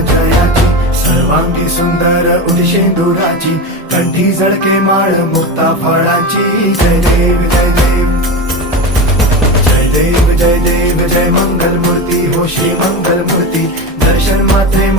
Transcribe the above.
जयाची, सर्वांगी सुंदर उदिशेंदुराची, कंठी झळके माळ मुक्ता फळाची. जय देव जय देव जय देव जय देव जय मंगल मूर्ती हो श्री मंगल मूर्ती. दर्शन मात्रे